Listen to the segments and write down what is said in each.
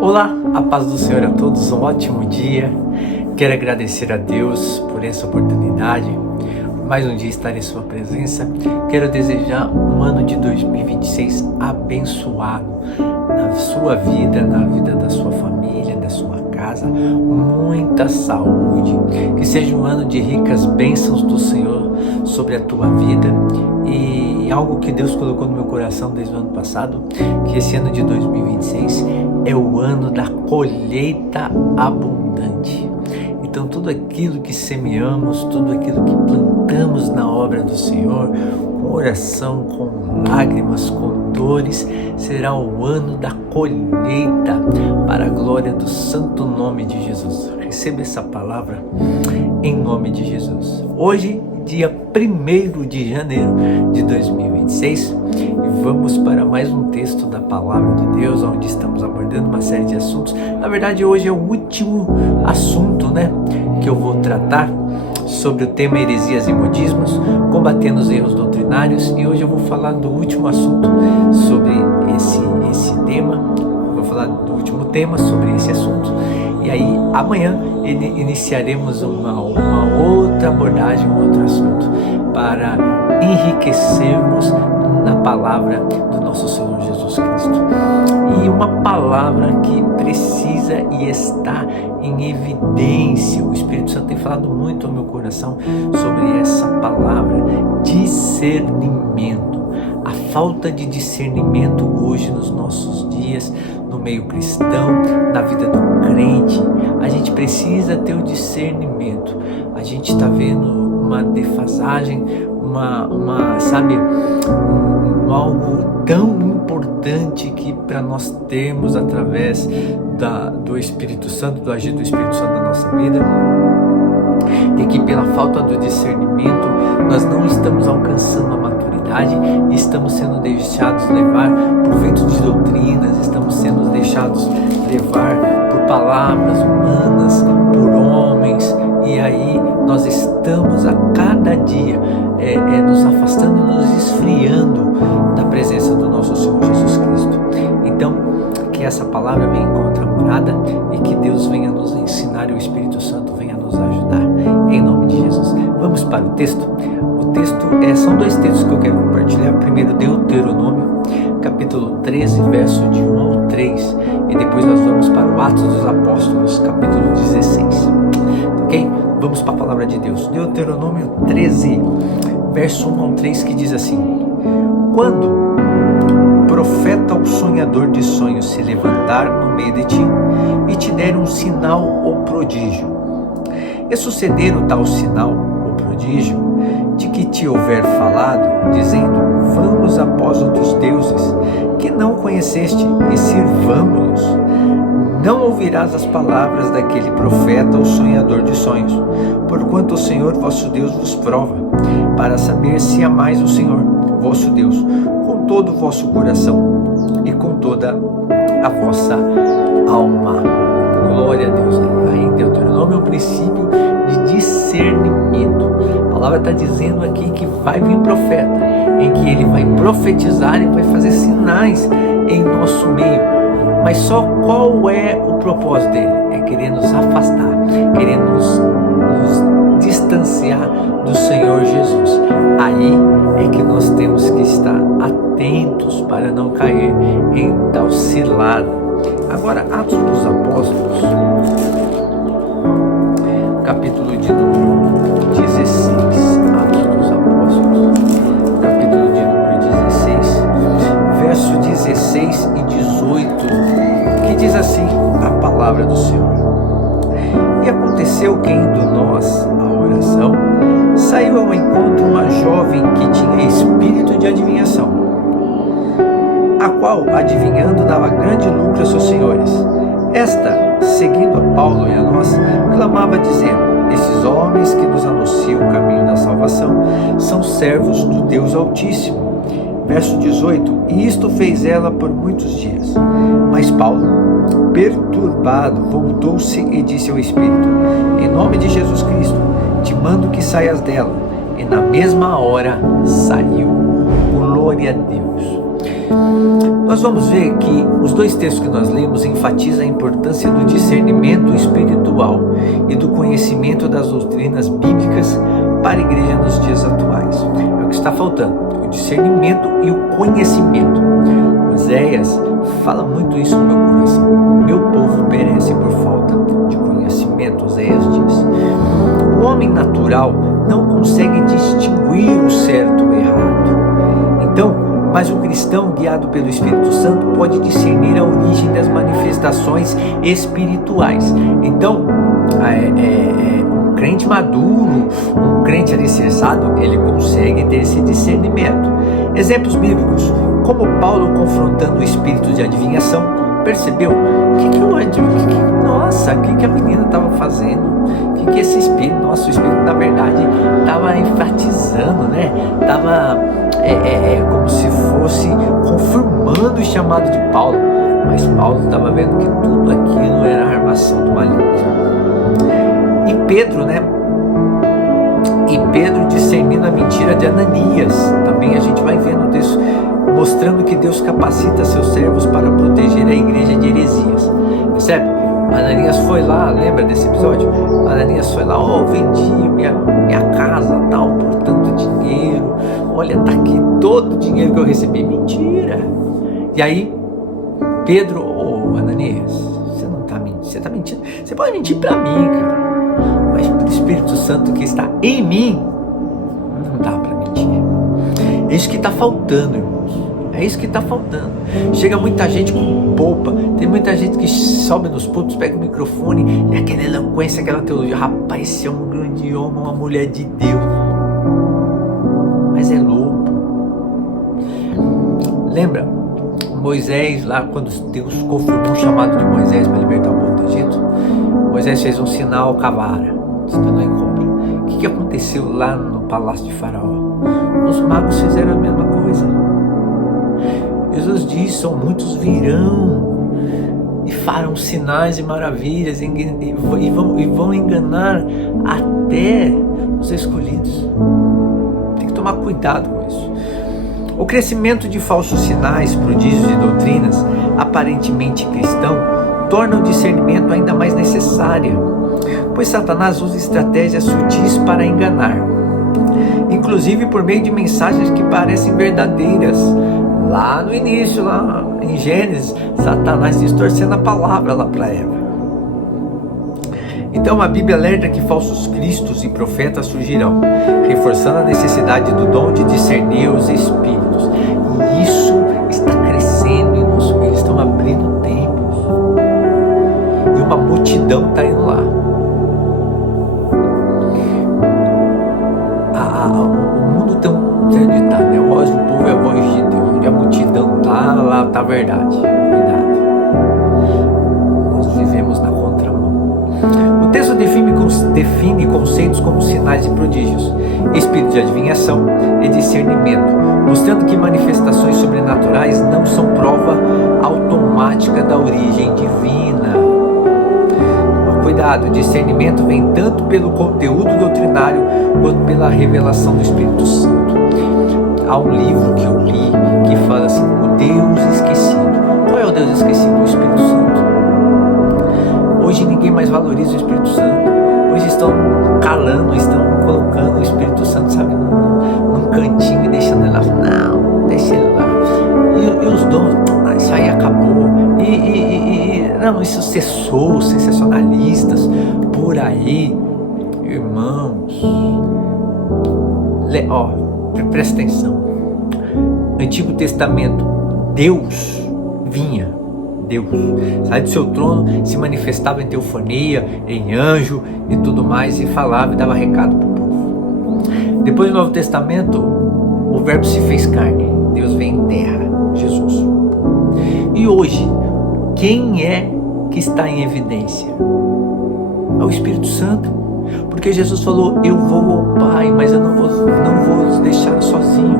Olá, a paz do Senhor a todos, um ótimo dia. Quero agradecer a Deus por essa oportunidade, mais um dia estar em sua presença. Quero desejar um ano de 2026 abençoado na sua vida, na vida da sua família, da sua casa, muita saúde, que seja um ano de ricas bênçãos do Senhor sobre a tua vida. E algo que Deus colocou no meu coração desde o ano passado, que esse ano de 2026 é o ano da colheita abundante. Então tudo aquilo que semeamos, tudo aquilo que plantamos na obra do Senhor, com oração, com lágrimas, com dores, será o ano da colheita para a glória do santo nome de Jesus. Receba essa palavra em nome de Jesus. Hoje, dia 1º de janeiro de 2026, e vamos para mais um texto da Palavra de Deus, onde estamos abordando uma série de assuntos. Na verdade, hoje é o último assunto, que eu vou tratar sobre o tema heresias e modismos, combatendo os erros doutrinários, e hoje eu vou falar do último assunto sobre esse tema. Vou falar do último tema sobre esse assunto. E aí, amanhã, iniciaremos uma outra abordagem, um outro assunto, para enriquecermos na palavra do nosso Senhor Jesus Cristo. E uma palavra que precisa e está em evidência. O Espírito Santo tem falado muito ao meu coração sobre essa palavra: discernimento. A falta de discernimento hoje nos nossos dias, no meio cristão, na vida do crente, a gente precisa ter o discernimento. A gente está vendo uma defasagem, algo tão importante que para nós termos através do Espírito Santo, do agir do Espírito Santo na nossa vida, e que pela falta do discernimento nós não estamos alcançando a maturidade e estamos sendo deixados levar por vento de doutrinas, estamos sendo deixados levar por palavras humanas, por homens, e aí nós estamos a cada dia nos afastando e nos esfriando da presença do nosso Senhor Jesus Cristo. Então, que essa palavra venha encontrar morada e que Deus venha nos ensinar e o Espírito Santo venha nos ajudar, em nome de Jesus. Vamos para o texto. O texto são dois textos que eu quero compartilhar. Primeiro, Deuteronômio, capítulo 13, verso de 1 ao 3, e depois nós vamos para o Atos dos Apóstolos, capítulo 16. Ok? Vamos para a palavra de Deus. Deuteronômio 13, verso 1 ao 3, que diz assim: quando o profeta ou sonhador de sonhos se levantar no meio de ti e te der um sinal ou prodígio, e suceder o tal sinal ou prodígio de que te houver falado, dizendo: vamos após outros deuses que não conheceste e sirvamo-los, não ouvirás as palavras daquele profeta ou sonhador de sonhos, porquanto o Senhor vosso Deus vos prova, para saber se amais o Senhor vosso Deus com todo o vosso coração e com toda a vossa alma. Glória a Deus. Aí em Deuteronômio é o princípio de discernimento. A palavra está dizendo aqui que vai vir profeta, em que ele vai profetizar e vai fazer sinais em nosso meio. Mas só qual é o propósito dele? É querer nos afastar, querer nos distanciar do Senhor Jesus. Aí é que nós temos que estar atentos para não cair em tal cilada. Agora, Atos dos Apóstolos, capítulo de número 16. Atos dos Apóstolos, capítulo de número 16, verso 16 e 18, que diz assim a palavra do Senhor: e aconteceu que, indo nós à oração, saiu ao encontro uma jovem que tinha espírito de adivinhação, a qual, adivinhando, dava grande lucro a seus senhores. Esta, seguindo a Paulo e a nós, clamava dizendo: esses homens que nos anunciam o caminho da salvação são servos do Deus Altíssimo. Verso 18: e isto fez ela por muitos dias. Mas Paulo, perturbado, voltou-se e disse ao Espírito: em nome de Jesus Cristo, te mando que saias dela. E na mesma hora saiu. Glória a Deus. Nós vamos ver que os dois textos que nós lemos enfatizam a importância do discernimento espiritual e do conhecimento das doutrinas bíblicas para a igreja nos dias atuais. É o que está faltando, o discernimento e o conhecimento. Oséias fala muito isso no meu coração. Meu povo perece por falta de conhecimento, Oséias diz. O homem natural não consegue distinguir o certo e o errado. Então, mas o cristão, guiado pelo Espírito Santo, pode discernir a origem das manifestações espirituais. Então, um crente maduro, um crente alicerçado, ele consegue ter esse discernimento. Exemplos bíblicos, como Paulo confrontando o espírito de adivinhação, percebeu nossa, o que a menina estava fazendo? O que esse espírito, nosso espírito na verdade estava enfatizando, né? Estava como se fosse confirmando o chamado de Paulo, mas Paulo estava vendo que tudo aquilo era a armação do maligno. E Pedro, né? E Pedro discernindo a mentira de Ananias, também a gente vai vendo o texto mostrando que Deus capacita seus servos para proteger a igreja de heresias. Percebe? Ananias foi lá, lembra desse episódio? Ananias foi lá, vendi minha casa, tal, por tanto dinheiro. Olha, tá aqui todo o dinheiro que eu recebi. Mentira! E aí, Pedro, Ananias, você não tá mentindo, você tá mentindo. Você pode mentir pra mim, cara. Mas pro Espírito Santo que está em mim, não dá pra mentir. É isso que está faltando, irmãos. É isso que está faltando. Chega muita gente com polpa. Tem muita gente que sobe nos púlpitos, pega o microfone e aquela eloquência, aquela teologia. Rapaz, esse é um grande homem, uma mulher de Deus. Mas é louco. Lembra Moisés lá, quando Deus confirmou o chamado de Moisés para libertar o povo do Egito? Moisés fez um sinal cavara, se tornou em cobra. O que aconteceu lá no palácio de Faraó? Os magos fizeram a mesma coisa. Jesus disse: muitos virão e farão sinais e maravilhas e vão enganar até os escolhidos. Tem que tomar cuidado com isso. O crescimento de falsos sinais, prodígios e doutrinas aparentemente cristão torna o discernimento ainda mais necessário, pois Satanás usa estratégias sutis para enganar, inclusive por meio de mensagens que parecem verdadeiras. Lá no início, lá em Gênesis, Satanás distorcendo a palavra lá para Eva. Então a Bíblia alerta que falsos cristos e profetas surgirão, reforçando a necessidade do dom de discernir os espíritos. E isso está crescendo em nosso meio. Eles estão abrindo templos e uma multidão está indo lá. O mundo tem um ditado, né? A voz do povo é a voz de Deus. Onde a multidão está, lá está a verdade. Cuidado. Nós vivemos na contramão. O texto define conceitos como sinais e prodígios, espírito de adivinhação e discernimento, mostrando que manifestações sobrenaturais não são prova automática da origem divina. Cuidado, o discernimento vem tanto pelo conteúdo doutrinário quanto pela revelação do Espírito Santo. Há um livro que eu li que fala assim: o Deus esquecido. Qual é o Deus esquecido? O Espírito Santo. Hoje ninguém mais valoriza o Espírito Santo. Hoje estão calando, estão colocando o Espírito Santo, sabe, num cantinho e deixando ele lá. Não, deixa ele lá. E os dons, isso aí acabou. Não, isso cessou, os sensacionalistas por aí. Irmãos, presta atenção. Antigo Testamento, Deus vinha. Deus sai do seu trono, se manifestava em teofania, em anjo e tudo mais, e falava e dava recado para o povo. Depois do Novo Testamento, o verbo se fez carne, Deus veio em terra, Jesus. E hoje, quem é que está em evidência? É o Espírito Santo. Porque Jesus falou: eu vou ao Pai, mas eu não vou os deixar sozinho.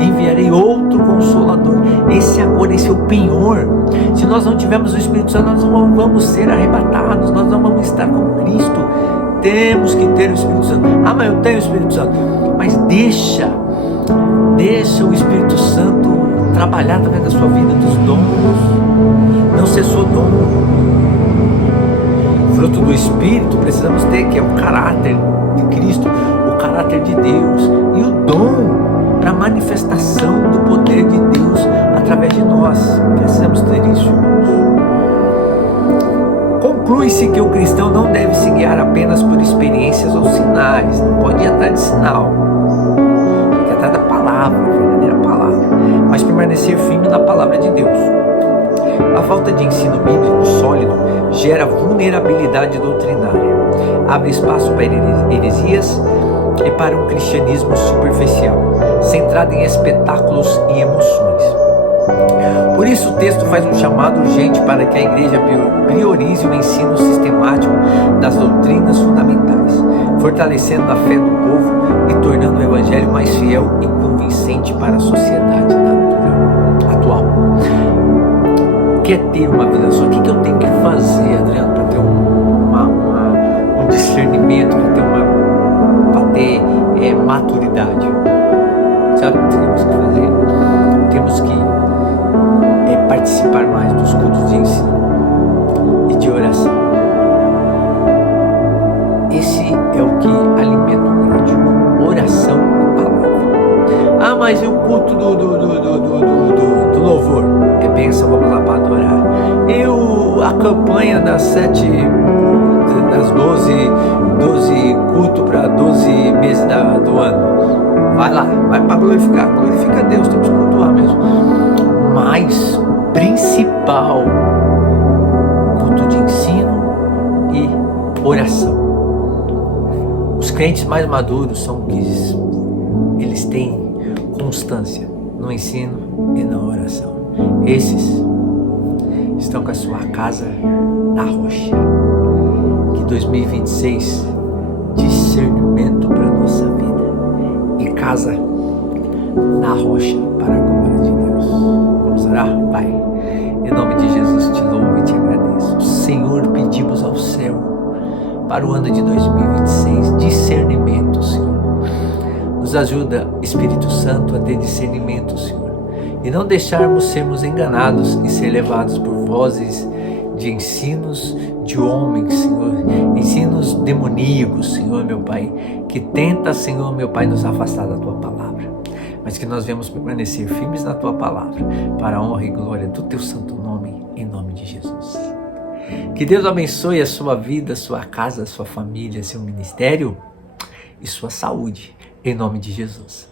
Enviarei outro Consolador. Esse é o penhor. Se nós não tivermos o Espírito Santo, nós não vamos ser arrebatados, nós não vamos estar com Cristo. Temos que ter o Espírito Santo. Mas eu tenho o Espírito Santo. Mas deixa o Espírito Santo trabalhar através da sua vida, dos dons. Não ser só dom. Fruto do Espírito precisamos ter, que é o caráter de Cristo, o caráter de Deus e o dom para a manifestação do poder de Deus através de nós. Precisamos ter isso, irmãos. Conclui-se que o cristão não deve se guiar apenas por experiências ou sinais, não pode ir atrás de sinal, pode ir atrás da palavra, a verdadeira palavra, mas permanecer firme na palavra de Deus. A falta de ensino bíblico sólido gera vulnerabilidade doutrinária, abre espaço para heresias e para um cristianismo superficial, centrado em espetáculos e emoções. Por isso o texto faz um chamado urgente para que a igreja priorize o ensino sistemático das doutrinas fundamentais, fortalecendo a fé do povo e tornando o evangelho mais fiel e convincente para a sociedade atual. Quer ter uma vida só? O que eu tenho que fazer, Adriano, para ter um discernimento, para ter maturidade? Sabe o que temos que fazer? Temos que participar mais dos cultos de ensino e de oração. Esse é o que alimenta o crente, oração e palavra. Mas e o culto do louvor? É bênção, vamos lá para adorar. E a campanha das 12 cultos para 12 meses do ano? Vai lá, vai para glorificar a Deus, temos que cultuar mesmo. Mas principal, culto de ensino e oração. Os crentes mais maduros são que eles têm constância no ensino e na oração. Esses estão com a sua casa na rocha. Que 2026 discernimento para a nossa vida e casa na rocha para a glória de Deus. Vamos orar? Pai, em nome de Jesus te louvo e te agradeço. Senhor, pedimos ao céu para o ano de 2026 discernimento, Senhor. Nos ajuda, Espírito Santo, a ter discernimento, Senhor, e não deixarmos sermos enganados e ser levados por vozes de ensinos de homens, Senhor, ensinos demoníacos, Senhor, meu Pai, que tenta, Senhor, meu Pai, nos afastar da Tua Palavra, mas que nós venhamos permanecer firmes na Tua Palavra, para a honra e glória do Teu santo nome, em nome de Jesus. Que Deus abençoe a sua vida, sua casa, sua família, seu ministério e sua saúde, em nome de Jesus.